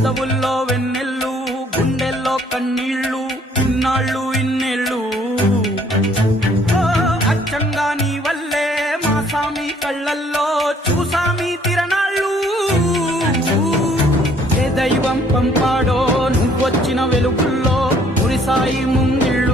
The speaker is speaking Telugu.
పెదవుల్లో వెన్నెల్లు గుండెల్లో కన్నీళ్ళు ఇన్నాళ్ళు ఇన్నేళ్ళు అచ్చంగా నీ వల్లే మా సామి కళ్ళల్లో చూసామి తిరణాళ్ళు ఏ దైవం పంపాడో నువ్వొచ్చిన వెలుగుల్లో మురిసాయి ముంగిళ్ళు